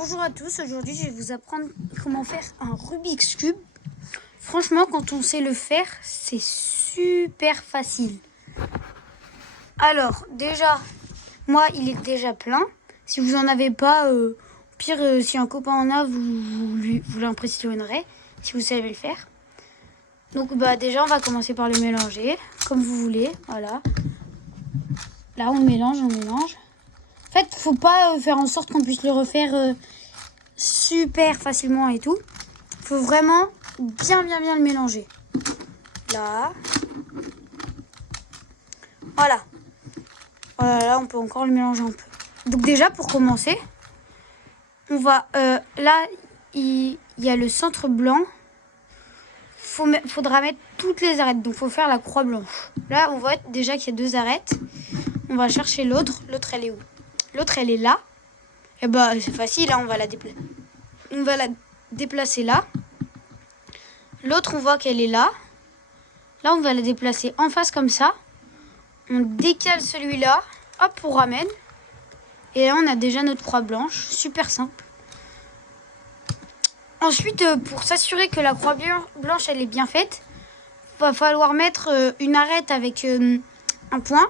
Bonjour à tous, aujourd'hui je vais vous apprendre comment faire un Rubik's Cube. Franchement, quand on sait le faire, c'est super facile. Alors déjà, moi il est déjà plein. Si vous en avez pas, au pire si un copain en a, vous l'impressionnerez si vous savez le faire. Donc déjà on va commencer par le mélanger, comme vous voulez, voilà. Là on mélange. En fait, faut pas faire en sorte qu'on puisse le refaire super facilement et tout. Faut vraiment bien le mélanger. Là. Voilà. Voilà, là on peut encore le mélanger un peu. Donc déjà pour commencer, on va là il y a le centre blanc. Faudra mettre toutes les arêtes. Donc faut faire la croix blanche. Là on voit déjà qu'il y a 2 arêtes. On va chercher l'autre. L'autre elle est où? L'autre elle est là. Et c'est facile, hein, on va la déplacer là. L'autre on voit qu'elle est là. Là on va la déplacer en face comme ça. On décale celui-là. Hop, on ramène. Et là on a déjà notre croix blanche. Super simple. Ensuite, pour s'assurer que la croix blanche elle est bien faite, va falloir mettre une arête avec un point.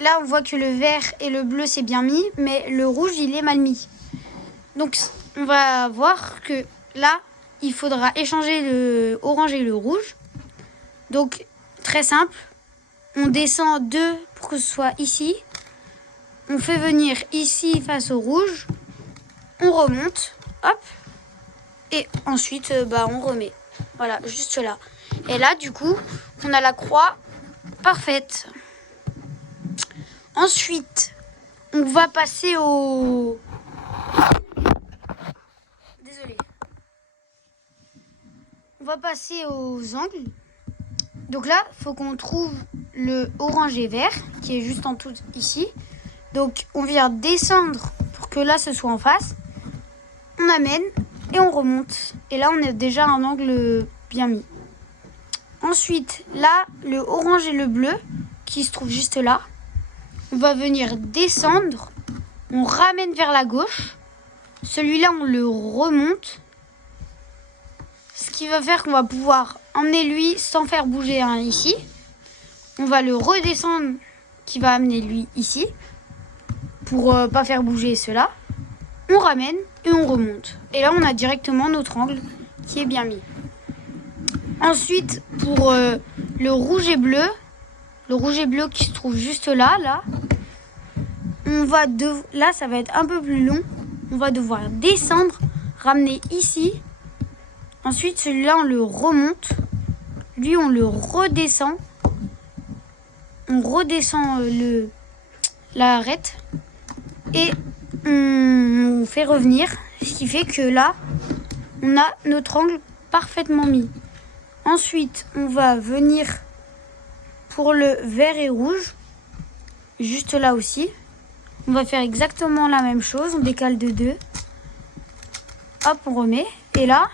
Là, on voit que le vert et le bleu, c'est bien mis, mais le rouge, il est mal mis. Donc, on va voir que là, il faudra échanger le orange et le rouge. Donc, très simple. On descend 2 pour que ce soit ici. On fait venir ici face au rouge. On remonte. Hop. Et ensuite, on remet. Voilà, juste là. Et là, du coup, on a la croix parfaite. Ensuite, on va passer au... Désolé. On va passer aux angles. Donc là, il faut qu'on trouve le orange et vert, qui est juste en tout ici. Donc, on vient descendre pour que là, ce soit en face. On amène et on remonte. Et là, on a déjà un angle bien mis. Ensuite, là, le orange et le bleu, qui se trouvent juste là. On va venir descendre, on ramène vers la gauche. Celui-là, on le remonte. Ce qui va faire qu'on va pouvoir emmener lui sans faire bouger un ici. On va le redescendre, qui va amener lui ici. Pour pas faire bouger cela. On ramène et on remonte. Et là, on a directement notre angle qui est bien mis. Ensuite, pour le rouge et bleu. Le rouge et bleu qui se trouve juste là. Là, ça va être un peu plus long. On va devoir descendre, ramener ici. Ensuite, celui-là, on le remonte. Lui, on le redescend. On redescend l'arête. Et on fait revenir. Ce qui fait que là, on a notre angle parfaitement mis. Ensuite, on va venir... pour le vert et rouge, juste là aussi, on va faire exactement la même chose. On décale de 2. Hop, on remet. Et là,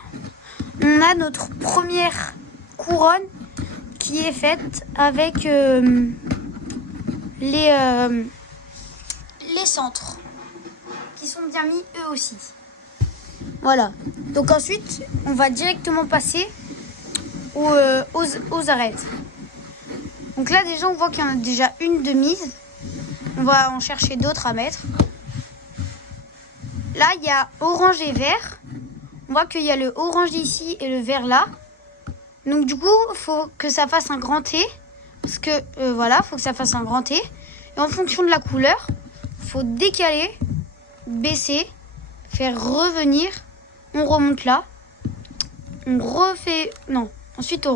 on a notre première couronne qui est faite avec les centres qui sont bien mis eux aussi. Voilà. Donc ensuite, on va directement passer aux arêtes. Donc là, déjà, on voit qu'il y en a déjà une de mise. On va en chercher d'autres à mettre. Là, il y a orange et vert. On voit qu'il y a le orange ici et le vert là. Donc du coup, il faut que ça fasse un grand T. Parce que, voilà, il faut que ça fasse un grand T. Et en fonction de la couleur, il faut décaler, baisser, faire revenir. On remonte là. On refait... Non. Ensuite,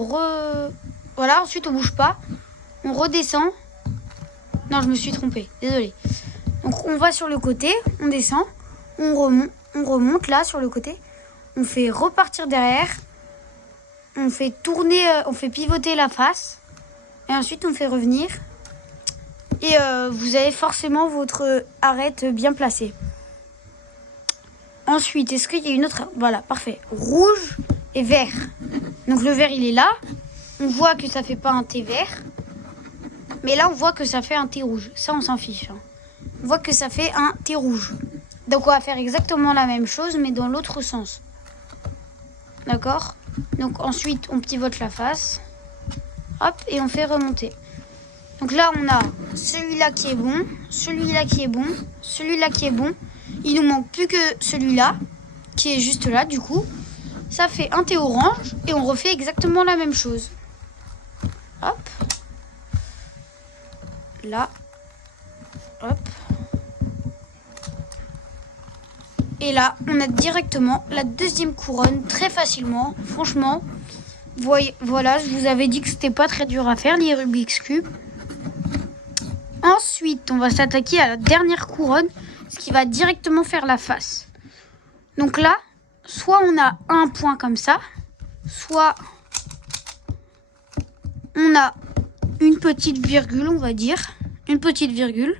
voilà, ensuite, on bouge pas. On redescend. Non, je me suis trompée. Désolée. Donc, on va sur le côté. On descend. On remonte là, sur le côté. On fait repartir derrière. On fait tourner, on fait pivoter la face. Et ensuite, on fait revenir. Et vous avez forcément votre arête bien placée. Ensuite, est-ce qu'il y a une autre... Voilà, parfait. Rouge et vert. Donc, le vert, il est là. On voit que ça fait pas un T vert. Mais là, on voit que ça fait un T rouge. Ça, on s'en fiche. On voit que ça fait un T rouge. Donc on va faire exactement la même chose, mais dans l'autre sens. D'accord? Donc ensuite, on pivote la face. Hop, et on fait remonter. Donc là, on a celui-là qui est bon, celui-là qui est bon, celui-là qui est bon. Il nous manque plus que celui-là, qui est juste là, du coup. Ça fait un thé orange, et on refait exactement la même chose. Hop. Là. Hop. Et là, on a directement la deuxième couronne, très facilement. Franchement, voilà, je vous avais dit que c'était pas très dur à faire, les Rubik's Cube. Ensuite, on va s'attaquer à la dernière couronne, ce qui va directement faire la face. Donc là, soit on a un point comme ça, soit on a une petite virgule, on va dire, une petite virgule.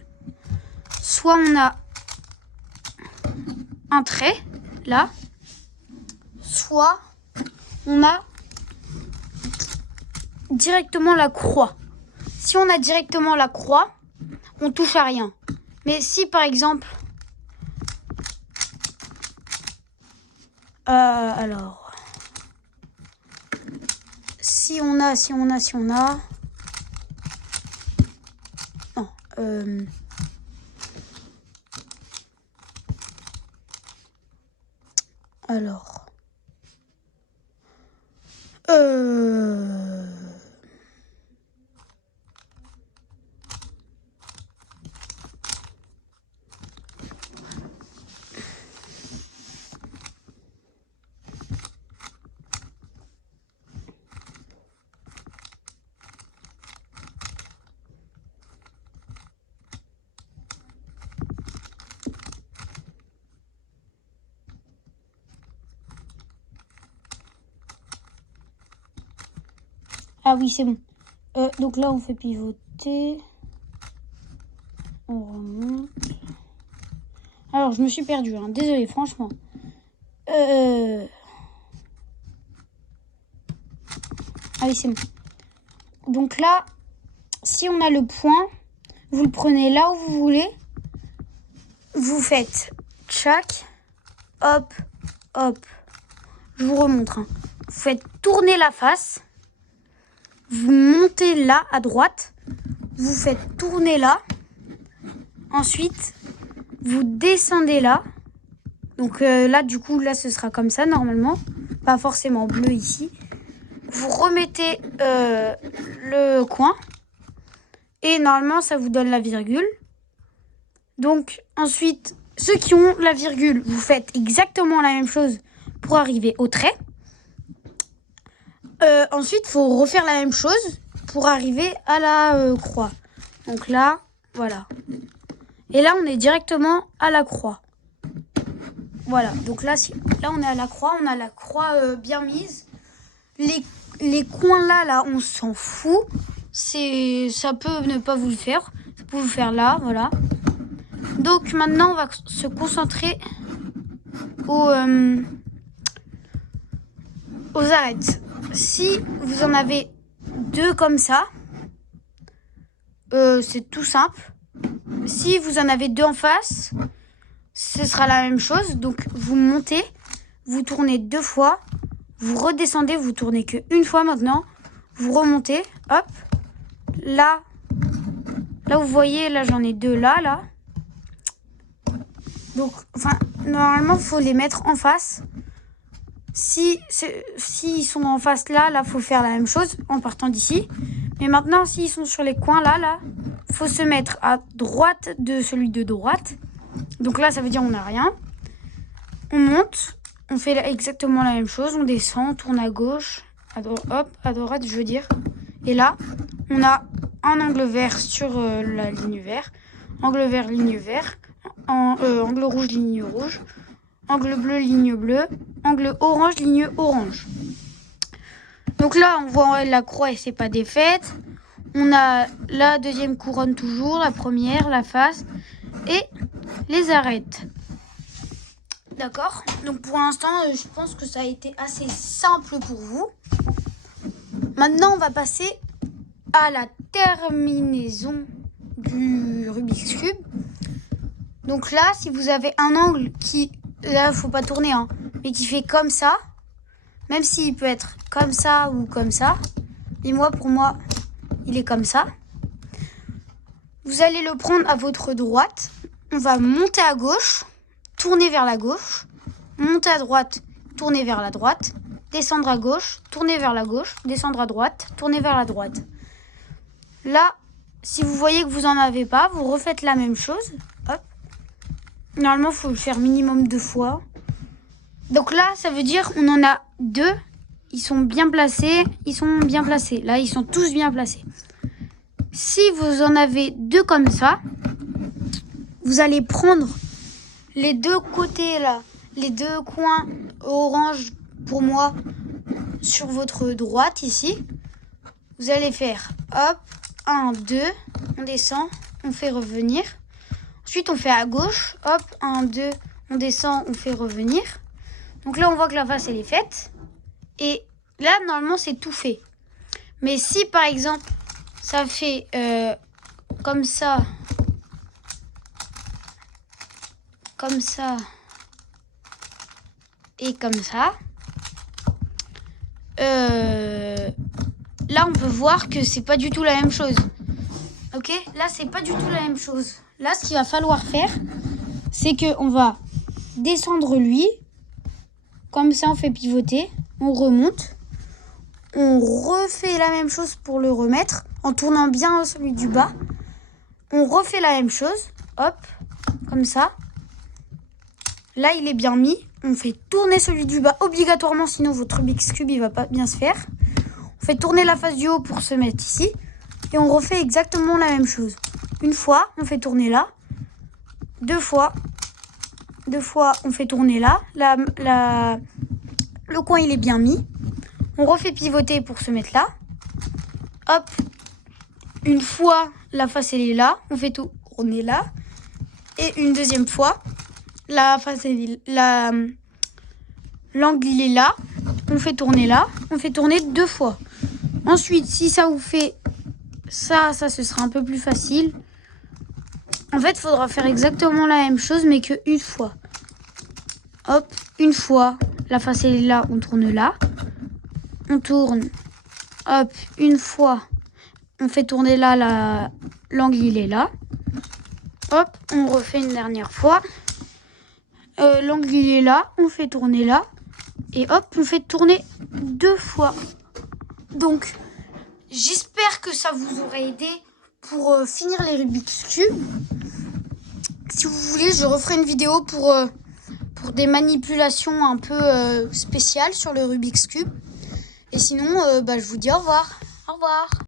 Soit on a un trait, là. Soit on a directement la croix. Si on a directement la croix, on touche à rien. Mais si par exemple, alors, si on a, non, alors, ah oui, c'est bon. Donc là, on fait pivoter. On remonte. Alors, je me suis perdue, hein. Désolée, franchement. Ah oui, c'est bon. Donc là, si on a le point, vous le prenez là où vous voulez. Vous faites tchac, hop, hop. Je vous remontre, hein. Vous faites tourner la face. Vous montez là à droite. Vous faites tourner là. Ensuite, vous descendez là. Donc là, du coup, là, ce sera comme ça normalement. Pas forcément bleu ici. Vous remettez le coin. Et normalement, ça vous donne la virgule. Donc ensuite, ceux qui ont la virgule, vous faites exactement la même chose pour arriver au trait. Ensuite, il faut refaire la même chose pour arriver à la croix. Donc là, voilà. Et là, on est directement à la croix. Voilà, donc là, là on est à la croix, on a la croix bien mise. Les coins là, on s'en fout. Ça peut ne pas vous le faire. Ça peut vous faire là, voilà. Donc maintenant, on va se concentrer aux arêtes. Si vous en avez deux comme ça, c'est tout simple. Si vous en avez deux en face, ce sera la même chose. Donc vous montez, vous tournez deux fois, vous redescendez, vous tournez qu'une fois maintenant, vous remontez, hop. Là vous voyez, là j'en ai deux là. Donc, enfin, normalement, il faut les mettre en face. Si ils sont en face là, faut faire la même chose en partant d'ici. Mais maintenant, s'ils sont sur les coins là, faut se mettre à droite de celui de droite. Donc là, ça veut dire on n'a rien. On monte, on fait exactement la même chose. On descend, on tourne à gauche, hop, à droite, je veux dire. Et là, on a un angle vert sur la ligne verte, angle vert, ligne verte. Angle rouge, ligne rouge. Angle bleu, ligne bleue. Angle orange, ligne orange. Donc là, on voit la croix et c'est pas défaite. On a la deuxième couronne toujours, la première, la face et les arêtes. D'accord? Donc pour l'instant, je pense que ça a été assez simple pour vous. Maintenant, on va passer à la terminaison du Rubik's Cube. Donc là, si vous avez un angle qui, là, faut pas tourner, hein, mais qui fait comme ça, même s'il peut être comme ça ou comme ça, et moi, pour moi, il est comme ça. Vous allez le prendre à votre droite. On va monter à gauche, tourner vers la gauche, monter à droite, tourner vers la droite, descendre à gauche, tourner vers la gauche, descendre à droite, tourner vers la droite. Là, si vous voyez que vous n'en avez pas, vous refaites la même chose. Hop. Normalement, il faut le faire minimum 2 fois. Donc là, ça veut dire on en a 2. Ils sont bien placés. Là, ils sont tous bien placés. Si vous en avez 2 comme ça, vous allez prendre les 2 côtés là, les 2 coins orange pour moi sur votre droite ici. Vous allez faire hop, 1, 2, on descend, on fait revenir. Ensuite, on fait à gauche, hop, 1, 2, on descend, on fait revenir. Donc là, on voit que la face, elle est faite. Et là, normalement, c'est tout fait. Mais si, par exemple, ça fait comme ça, et comme ça, là, on peut voir que c'est pas du tout la même chose. Ok, là, c'est pas du tout la même chose. Là, ce qu'il va falloir faire, c'est qu'on va descendre lui. Comme ça, on fait pivoter. On remonte. On refait la même chose pour le remettre en tournant bien celui du bas. On refait la même chose. Hop, comme ça. Là, il est bien mis. On fait tourner celui du bas obligatoirement, sinon votre Rubik's Cube, il va pas bien se faire. On fait tourner la face du haut pour se mettre ici. Et on refait exactement la même chose. Une fois, on fait tourner là. 2 fois. 2 fois, on fait tourner là. Le coin, il est bien mis. On refait pivoter pour se mettre là. Hop. Une fois, la face, elle est là. On fait tourner là. Et une deuxième fois, la face, l'angle, il est là. On fait tourner là. On fait tourner 2 fois. Ensuite, si ça vous fait ça, ce sera un peu plus facile. En fait, il faudra faire exactement la même chose, mais qu'une fois. Hop, une fois, la face elle est là, on tourne là. On tourne. Hop, une fois, on fait tourner là, l'angle il est là. Hop, on refait une dernière fois. L'angle il est là, on fait tourner là. Et hop, on fait tourner 2 fois. Donc, j'espère que ça vous aura aidé pour finir les Rubik's Cube. Si vous voulez, je referai une vidéo pour des manipulations un peu spéciales sur le Rubik's Cube. Et sinon, je vous dis au revoir. Au revoir.